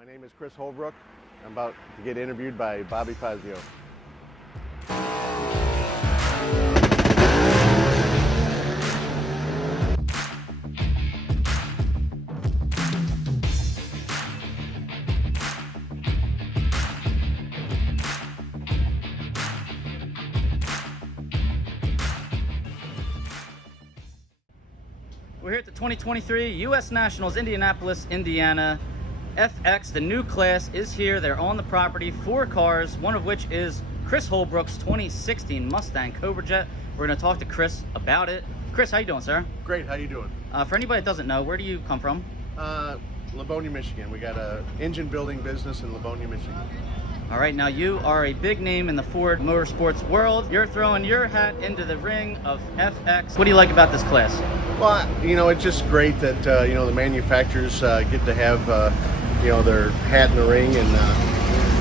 My name is Chris Holbrook. I'm about to get interviewed by Bobby Fazio. We're here at the 2023 U.S. Nationals, Indianapolis, Indiana. FX, the new class, is here. They're on the property. 4 cars, one of which is Chris Holbrook's 2016 Mustang Cobra Jet. We're going to talk to Chris about it. Chris, how you doing, sir? Great, how you doing? For anybody that doesn't know, where do you come from? Livonia, Michigan. We got a engine building business in Livonia, Michigan. All right, now you are a big name in the Ford Motorsports world. You're throwing your hat into the ring of FX. What do you like about this class? Well, you know, it's just great that, you know, the manufacturers get to have, you know, their hat in the ring, and,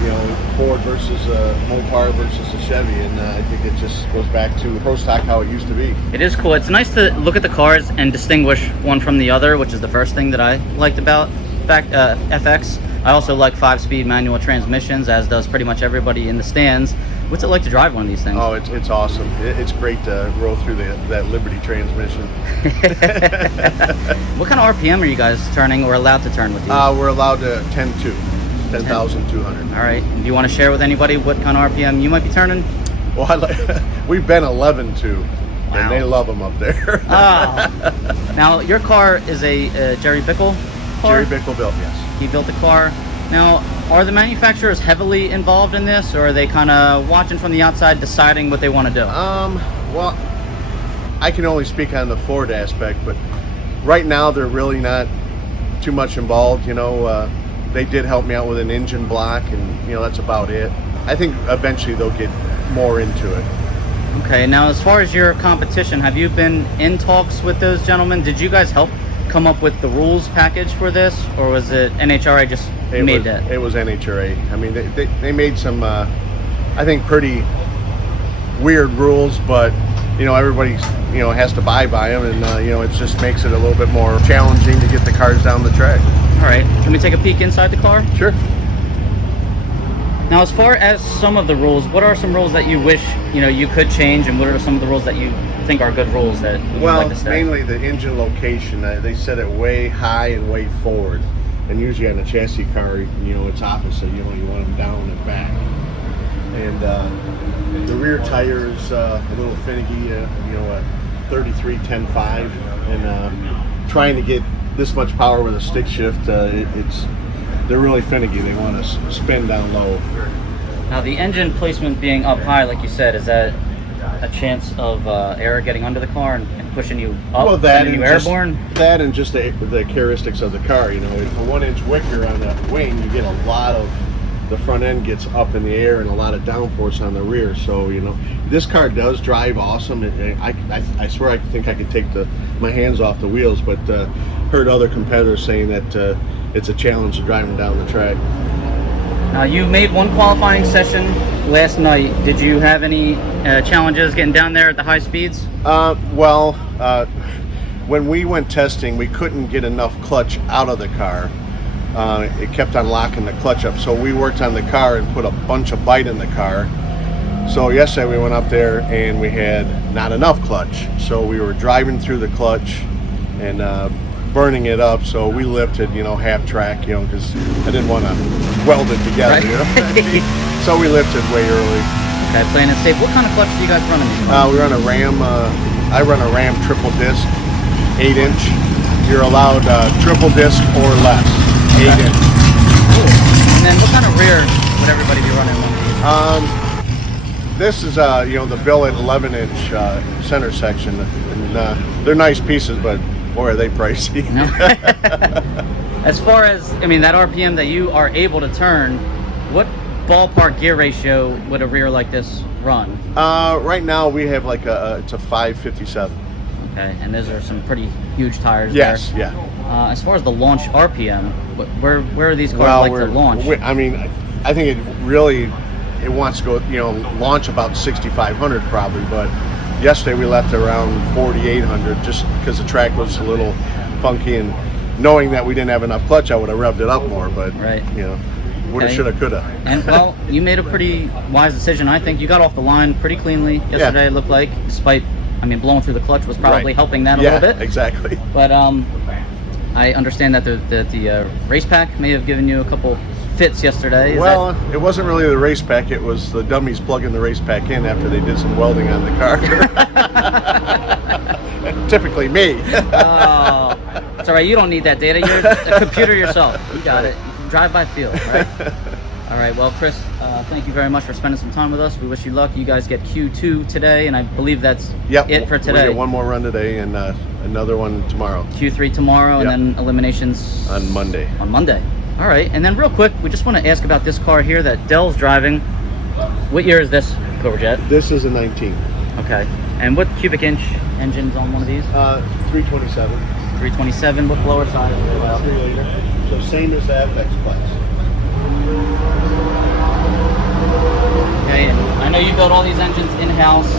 you know, Ford versus Mopar versus a Chevy, and I think it just goes back to pro stock how it used to be. It is cool. It's nice to look at the cars and distinguish one from the other, which is the first thing that I liked about FX. I also like 5-speed manual transmissions, as does pretty much everybody in the stands. What's it like to drive one of these things? Oh, it's awesome. It's great to roll through that Liberty transmission. What kind of RPM are you guys turning or allowed to turn with these? We're allowed to 10,200. All right. Do you want to share with anybody what kind of RPM you might be turning? Well, we've been 11.2, Wow. and they love them up there. Oh. Now, your car is a Jerry Bickle car? Jerry Bickle built, yes. He built the car. Now, are the manufacturers heavily involved in this, or are they kind of watching from the outside, deciding what they want to do? Well, I can only speak on the Ford aspect, but right now they're really not too much involved. You know, they did help me out with an engine block, and you know, that's about it. I think eventually they'll get more into it. Okay, now as far as your competition, have you been in talks with those gentlemen? Did you guys help come up with the rules package for this, or was it NHRA just made that? It was NHRA. I mean, they made some, I think, pretty weird rules, but you know, everybody, you know, has to abide by them, and you know, it just makes it a little bit more challenging to get the cars down the track. All right, can we take a peek inside the car? Sure. Now, as far as some of the rules, what are some rules that you wish, you know, you could change, and what are some of the rules that you think are good rules that you'd like to stay? Mainly the engine location. They set it way high and way forward, and usually on a chassis car, you know, it's opposite. You know, you want them down and back. And the rear tire is a little finicky. You know, a 33 10.5, and trying to get this much power with a stick shift, they're really finicky. They want to spin down low. Now, the engine placement being up high, like you said, is that a chance of air getting under the car and pushing you up, well, that sending you and airborne? That and just the characteristics of the car. You know, with a 1-inch wicker on the wing, you get a lot of, the front end gets up in the air and a lot of downforce on the rear. So, you know, this car does drive awesome. I swear I think I could take my hands off the wheels, but heard other competitors saying that it's a challenge to driving down the track. Now, you made one qualifying session last night. Did you have any challenges getting down there at the high speeds? When we went testing, we couldn't get enough clutch out of the car. It kept on locking the clutch up, so we worked on the car and put a bunch of bite in the car. So yesterday we went up there and we had not enough clutch, so we were driving through the clutch and burning it up. So we lifted, you know, half track, you know, because I didn't want to weld it together, right. You know. So we lifted way early. Okay, playing it safe. What kind of clutch do you guys run in? We run a Ram. I run a Ram triple disc, 8-inch. You're allowed triple disc or less, 8-inch. Cool. And then what kind of rear would everybody be running? This is you know, the billet 11-inch center section, and they're nice pieces, but boy, are they pricey. As far as, I mean, that RPM that you are able to turn, what ballpark gear ratio would a rear like this run? Right now we have like it's a 557. Okay, and those are some pretty huge tires. Yes, there. yeah. As far as the launch RPM, where are these cars to launch? I mean, I think it wants to go, you know, launch about 6,500 probably, but yesterday we left around 4,800 just because the track was a little funky, and knowing that we didn't have enough clutch, I would have revved it up more. But Right. you know, woulda, Okay. shoulda, coulda. And well, you made a pretty wise decision. I think you got off the line pretty cleanly yesterday. It looked like, despite, I mean, blowing through the clutch was probably Right. helping that a Yeah, little bit. exactly. But I understand that the race pack may have given you a couple fits yesterday. Is Well, it wasn't really the race pack. It was the dummies plugging the race pack in after they did some welding on the car. Typically me. Oh, it's all right. You don't need that data. You're a computer yourself. You got it. Drive by feel, right? All right. Well, Chris, thank you very much for spending some time with us. We wish you luck. You guys get Q2 today, and I believe that's it for We today. get one more run today and another one tomorrow Q3 tomorrow, Yep. and then eliminations on Monday. On Monday. All right. And then real quick, we just want to ask about this car here that Dell's driving. What year is this Cobra Jet? This is a 19. Okay. And what cubic inch engine's on one of these? 327. 327. What blower size? 3 liter. So same as the FX class. Okay. And I know you build all these engines in-house.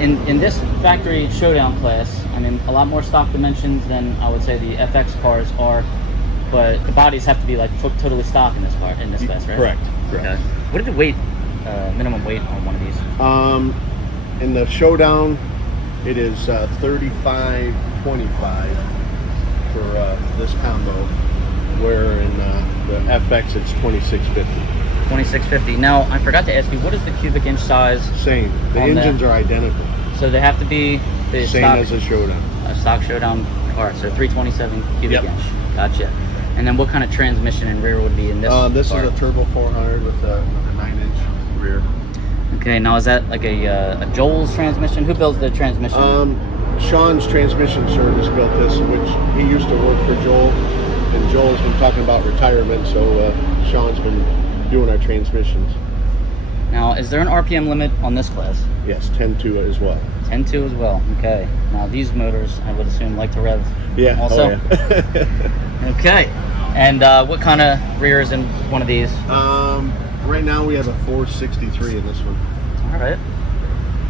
In this factory Showdown class, I mean, a lot more stock dimensions than I would say the FX cars are, but the bodies have to be like totally stock in this car, in this class, right? Correct. Okay. What is the weight, minimum weight on one of these? In the Showdown, it is 3525 for this combo, where in the FX it's 2650. 2650. Now, I forgot to ask you, what is the cubic inch size? Same. The On engines are identical. So they have to be the Same stock, as a Showdown. stock Showdown car. So 327 cubic Yep. inch. Gotcha. And then what kind of transmission and rear would be in this? This car? is a turbo 400 with a 9-inch rear. Okay, now is that like a Joel's transmission? Who builds the transmission? Sean's transmission service built this, which he used to work for Joel, and Joel's been talking about retirement, so Sean's been doing our transmissions. Now, is there an RPM limit on this class? Yes, 10.2 as well. 10.2 as well. Okay. Now these motors, I would assume, like to rev. Yeah. Also. Oh, yeah. Okay. And what kind of rear is in one of these? Right now we have a 463 in this one. All right.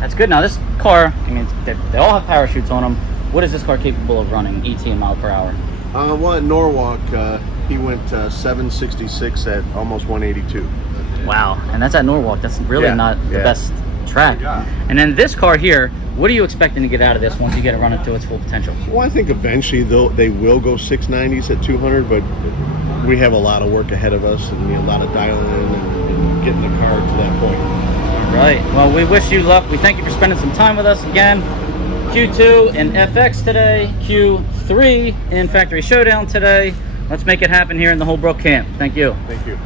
That's good. Now this car, I mean, they all have parachutes on them. What is this car capable of running, ET in mile per hour? Well, at Norwalk, he went 766 at almost 182. Wow. And that's at Norwalk. That's really not the best track. And then this car here, what are you expecting to get out of this once you get it running to its full potential? Well, I think eventually they will go 690s at 200, but we have a lot of work ahead of us and a lot of dialing in and getting the car to that point. All right. Well, we wish you luck. We thank you for spending some time with us again. Q2 in FX today, Q3 in Factory Showdown today. Let's make it happen here in the Holbrook camp. Thank you. Thank you.